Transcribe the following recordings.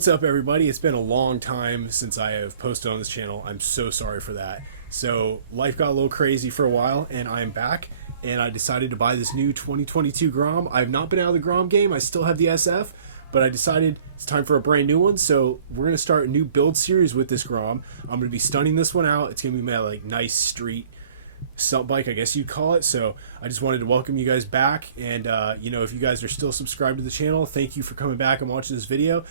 What's up, everybody? It's been a long time since I have posted on this channel. I'm so sorry for that. So life got a little crazy for a while, and I'm back, and I decided to buy this new 2022 Grom. I've not been out of the Grom game. I still have the SF, but I decided it's time for a brand new one. So we're going to start a new build series with this Grom. I'm going to be stunning this one out. It's going to be my nice street stunt bike, I guess you'd call it. So I just wanted to welcome you guys back, and if you guys are still subscribed to the channel, thank you for coming back and watching this video.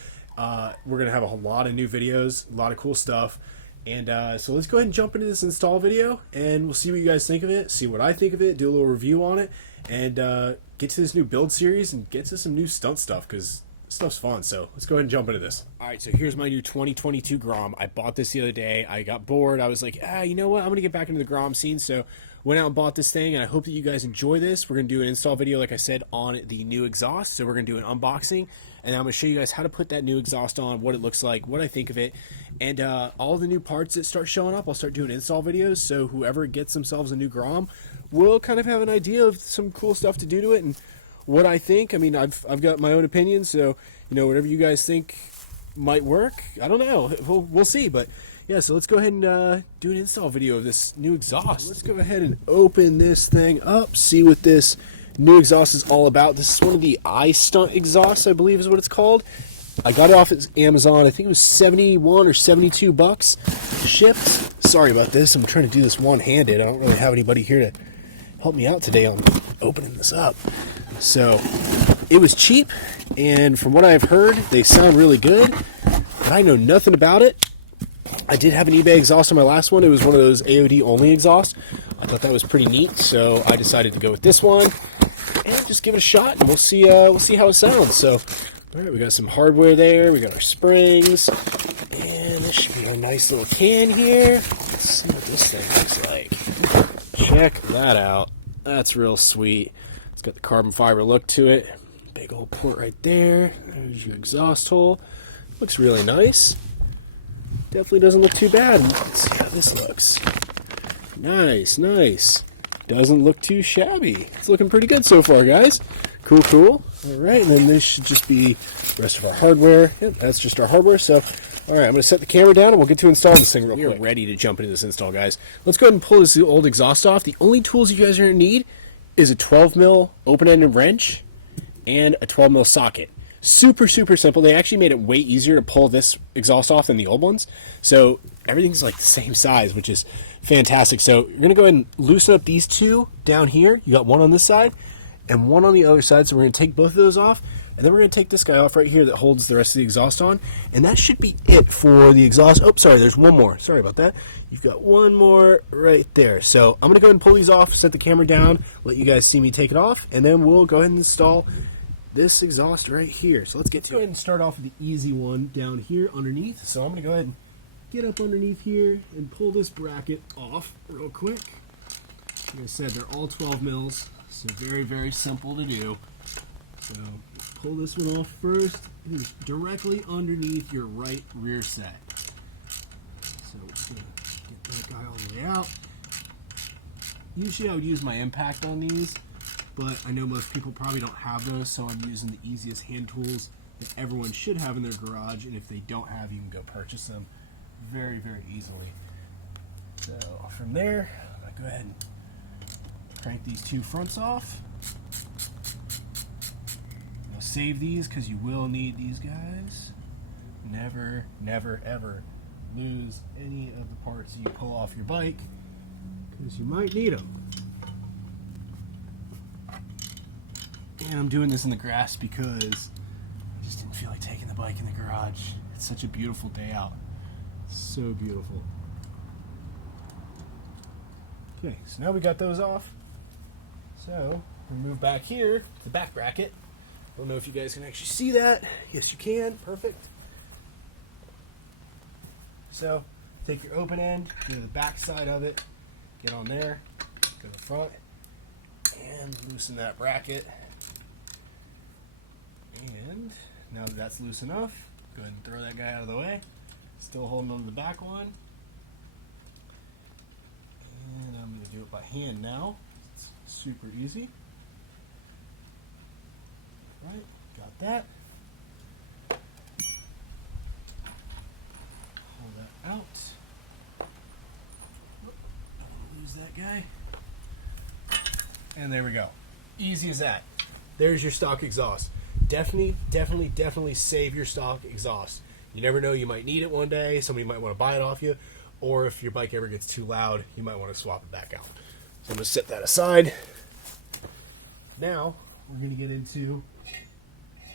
We're gonna have a lot of new videos, a lot of cool stuff, and so let's go ahead and jump into this install video, and we'll see what you guys think of it, see what I think of it, do a little review on it, and get to this new build series and get to some new stunt stuff, because stuff's fun. So let's go ahead and jump into this. Alright, so here's my new 2022 Grom. I bought this the other day. I got bored. I was like, you know what? I'm going to get back into the Grom scene. So went out and bought this thing, and I hope that you guys enjoy this. We're going to do an install video, like I said, on the new exhaust. So we're going to do an unboxing, and I'm going to show you guys how to put that new exhaust on, what it looks like, what I think of it, and all the new parts that start showing up. I'll start doing install videos, so whoever gets themselves a new Grom will kind of have an idea of some cool stuff to do to it and what I think. I mean, I've got my own opinion, so whatever you guys think might work, I don't know. We'll see. But yeah, so let's go ahead and do an install video of this new exhaust. Let's go ahead and open this thing up, see what this new exhaust is all about. This is one of the iStunt exhausts, I believe is what it's called. I got it off at Amazon. I think it was 71 or 72 bucks shipped. Sorry about this. I'm trying to do this one-handed. I don't really have anybody here to help me out today on opening this up. So it was cheap, and from what I've heard, they sound really good, but I know nothing about it. I did have an eBay exhaust on my last one. It was one of those AOD only exhausts. I thought that was pretty neat, so I decided to go with this one and just give it a shot, and we'll see how it sounds. So, all right, we got some hardware there. We got our springs, and this should be a nice little can here. Let's see what this thing looks like. Check that out. That's real sweet. It's got the carbon fiber look to it. Big old port right there. There's your exhaust hole. Looks really nice. Definitely doesn't look too bad. Let's see how this looks. Nice, nice. Doesn't look too shabby. It's looking pretty good so far, guys. Cool, cool. Alright, and then this should just be the rest of our hardware. Yep, that's just our hardware. So, alright, I'm going to set the camera down and we'll get to installing this thing real quick. We're ready to jump into this install, guys. Let's go ahead and pull this old exhaust off. The only tools you guys are going to need is a 12 mil open-ended wrench and a 12 mil socket. Super, super simple. They actually made it way easier to pull this exhaust off than the old ones. So everything's like the same size, which is fantastic. So you're going to go ahead and loosen up these two down here. You got one on this side and one on the other side. So we're going to take both of those off, and then we're going to take this guy off right here that holds the rest of the exhaust on. And that should be it for the exhaust. Oh, sorry, there's one more. Sorry about that. You've got one more right there. So I'm going to go ahead and pull these off, set the camera down, let you guys see me take it off, and then we'll go ahead and install this exhaust right here. So let's go ahead and start off with the easy one down here underneath. So I'm going to go ahead and get up underneath here and pull this bracket off real quick. Like I said, they're all 12 mils, so very, very simple to do. So pull this one off first. It is directly underneath your right rear set. So we're going to get that guy all the way out. Usually I would use my impact on these, but I know most people probably don't have those, so I'm using the easiest hand tools that everyone should have in their garage, and if they don't have, you can go purchase them very, very easily. So from there, I'll go ahead and crank these two fronts off. You'll save these because you will need these guys. Never, never, ever lose any of the parts you pull off your bike, because you might need them. And I'm doing this in the grass because I just didn't feel like taking the bike in the garage. It's such a beautiful day out. So beautiful. Okay, so now we got those off. So we move back here to the back bracket. I don't know if you guys can actually see that. Yes, you can. Perfect. So take your open end, go to the back side of it, get on there, go to the front, and loosen that bracket. And now that that's loose enough, go ahead and throw that guy out of the way. Still holding on to the back one. And I'm going to do it by hand now. It's super easy. Right, got that. out. Lose that guy. And there we go. Easy as that. There's your stock exhaust. Definitely save your stock exhaust. You never know, you might need it one day. Somebody might want to buy it off you. Or if your bike ever gets too loud, you might want to swap it back out. So I'm going to set that aside. Now, we're going to get into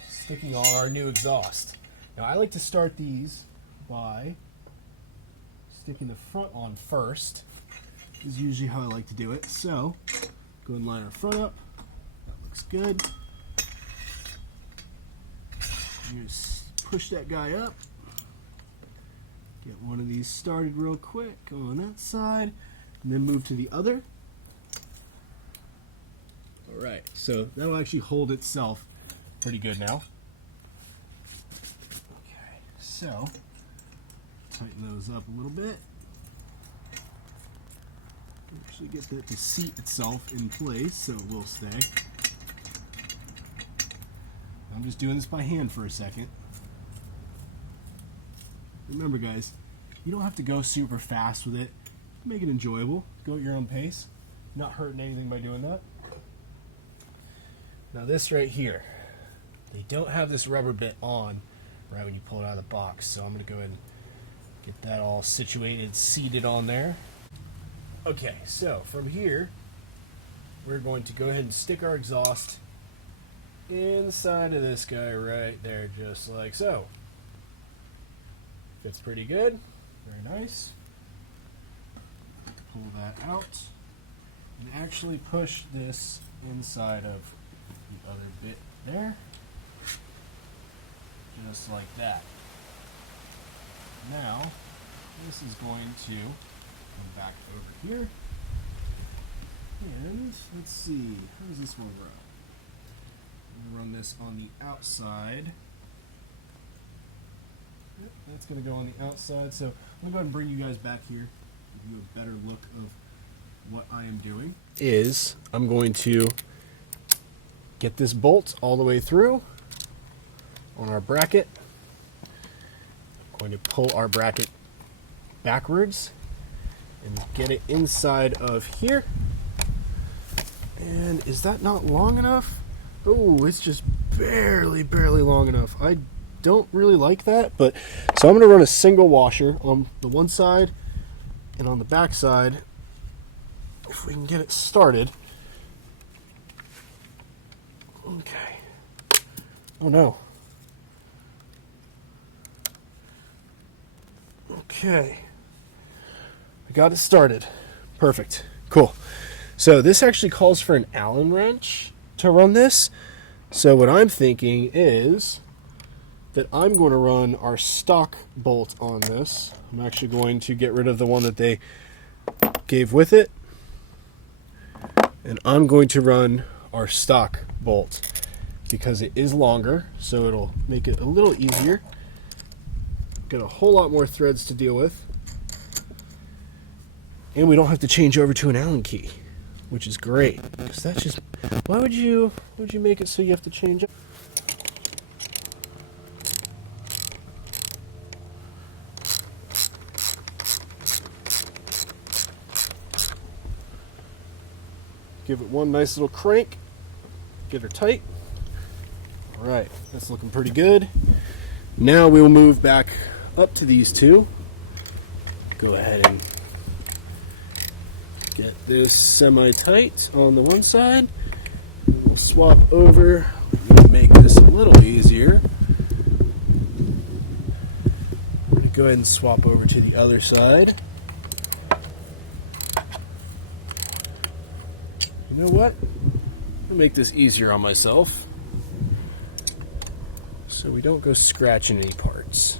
sticking on our new exhaust. Now, I like to start these by sticking the front on first. This is usually how I like to do it. So, go and line our front up. That looks good. You just push that guy up. Get one of these started real quick on that side, and then move to the other. Alright, so that'll actually hold itself pretty good now. Okay, so tighten those up a little bit. Actually get that to seat itself in place so it will stay. I'm just doing this by hand for a second. Remember, guys, you don't have to go super fast with it. Make it enjoyable. Go at your own pace. Not hurting anything by doing that. Now this right here, they don't have this rubber bit on right when you pull it out of the box. So I'm going to go ahead and get that all situated, seated on there. Okay, so from here, we're going to go ahead and stick our exhaust inside of this guy right there, just like so. Fits pretty good. Very nice. Pull that out and actually push this inside of the other bit there. Just like that. Now, this is going to come back over here. And let's see, how does this one run? I'm going to run this on the outside. Yep, that's going to go on the outside. So I'm going to go ahead and bring you guys back here, give you a better look of what I am doing. I'm going to get this bolt all the way through on our bracket. I'm going to pull our bracket backwards and get it inside of here. And is that not long enough? Oh, it's just barely long enough. I don't really like that, but so I'm going to run a single washer on the one side and on the back side if we can get it started. Okay. Oh no. Okay. I got it started. Perfect. Cool. So this actually calls for an Allen wrench to run this. So what I'm thinking is that I'm going to run our stock bolt on this. I'm actually going to get rid of the one that they gave with it. And I'm going to run our stock bolt because it is longer, so it'll make it a little easier. Got a whole lot more threads to deal with. And we don't have to change over to an Allen key, which is great. Because that's just, why would you make it so you have to change it? Give it one nice little crank, get her tight. All right, that's looking pretty good. Now we will move back up to these two. Go ahead and get this semi-tight on the one side. We'll swap over, make this a little easier. I'm going to go ahead and swap over to the other side. You know what? I'll make this easier on myself so we don't go scratching any parts.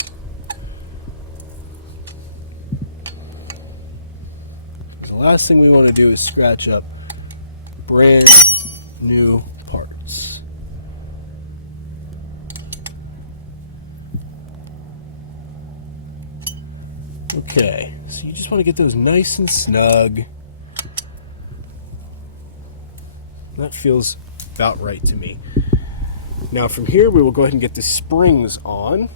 The last thing we want to do is scratch up brand new parts. Okay, so you just want to get those nice and snug. That feels about right to me. Now from here we will go ahead and get the springs on.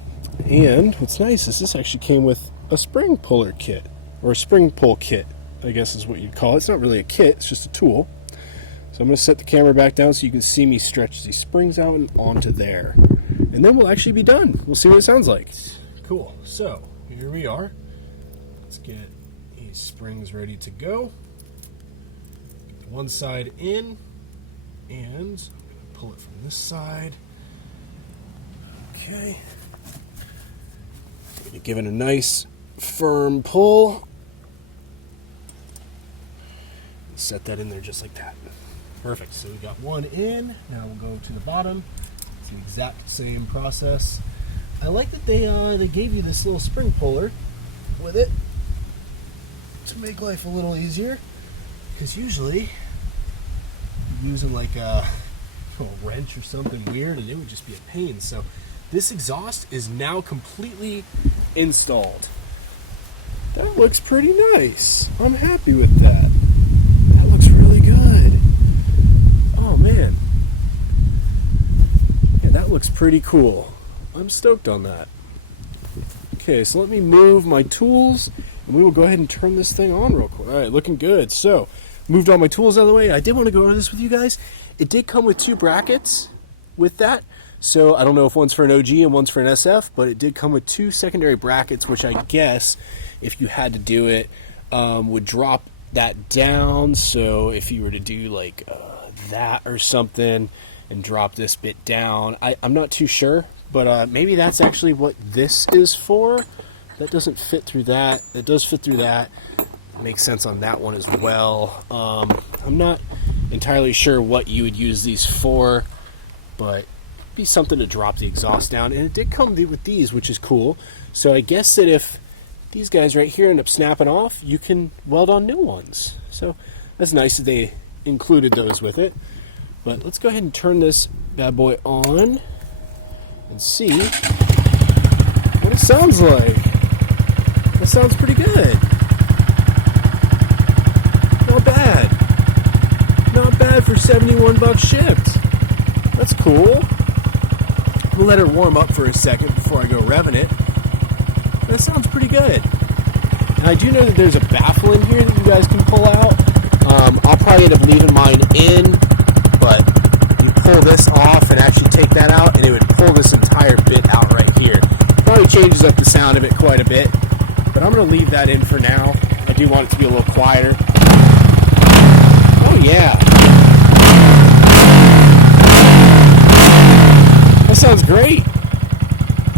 And what's nice is this actually came with a spring puller kit, or a spring pull kit, I guess is what you'd call it. It's not really a kit, it's just a tool. So I'm going to set the camera back down so you can see me stretch these springs out and onto there. And then we'll actually be done. We'll see what it sounds like. Cool. So here we are. Let's get these springs ready to go. Get one side in, and I'm going to pull it from this side. Okay. Give it a nice firm pull. Set that in there just like that. Perfect. So we got one in. Now we'll go to the bottom. It's the exact same process. I like that they gave you this little spring puller with it to make life a little easier. Because usually you're using like a wrench or something weird, and it would just be a pain. So this exhaust is now completely installed. That looks pretty nice. I'm happy with that. That looks really good. Oh man. Yeah, that looks pretty cool. I'm stoked on that. Okay, so let me move my tools, and we will go ahead and turn this thing on real quick. Alright, looking good. So, moved all my tools out of the way. I did want to go over this with you guys. It did come with 2 brackets with that. So I don't know if one's for an OG and one's for an SF, but it did come with 2 secondary brackets, which I guess if you had to do it would drop that down. So if you were to do like that or something and drop this bit down, I'm not too sure, but maybe that's actually what this is for. That doesn't fit through that. It does fit through that. Makes sense on that one as well. I'm not entirely sure what you would use these for, but be something to drop the exhaust down. And it did come with these, which is cool. So I guess that if these guys right here end up snapping off, you can weld on new ones. So that's nice that they included those with it. But let's go ahead and turn this bad boy on and see what it sounds like. That sounds pretty good. Not bad. Not bad for 71 bucks shipped. That's cool. We'll let her warm up for a second before I go revving it. That sounds pretty good. And I do know that there's a baffle in here that you guys can pull out. I'll probably end up leaving mine in, but you pull this off and actually take that out, and it would pull this entire bit out right here. Probably changes up the sound of it quite a bit, but I'm going to leave that in for now. I do want it to be a little quieter. Oh yeah. That sounds great.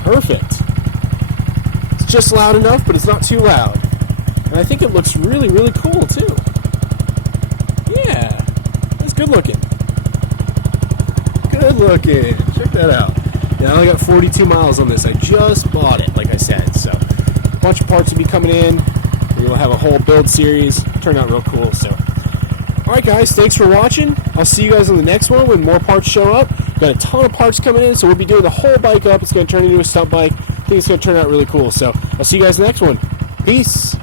Perfect. It's just loud enough, but it's not too loud. And I think it looks really, really cool, too. Yeah. That's good looking. Good looking. Check that out. Yeah, I only got 42 miles on this. I just bought it, like I said. So, a bunch of parts will be coming in. We'll have a whole build series. Turned out real cool, so. Alright guys, thanks for watching. I'll see you guys on the next one when more parts show up. Got a ton of parts coming in, so we'll be doing the whole bike up. It's going to turn into a stunt bike. I think it's going to turn out really cool. So I'll see you guys in the next one. Peace.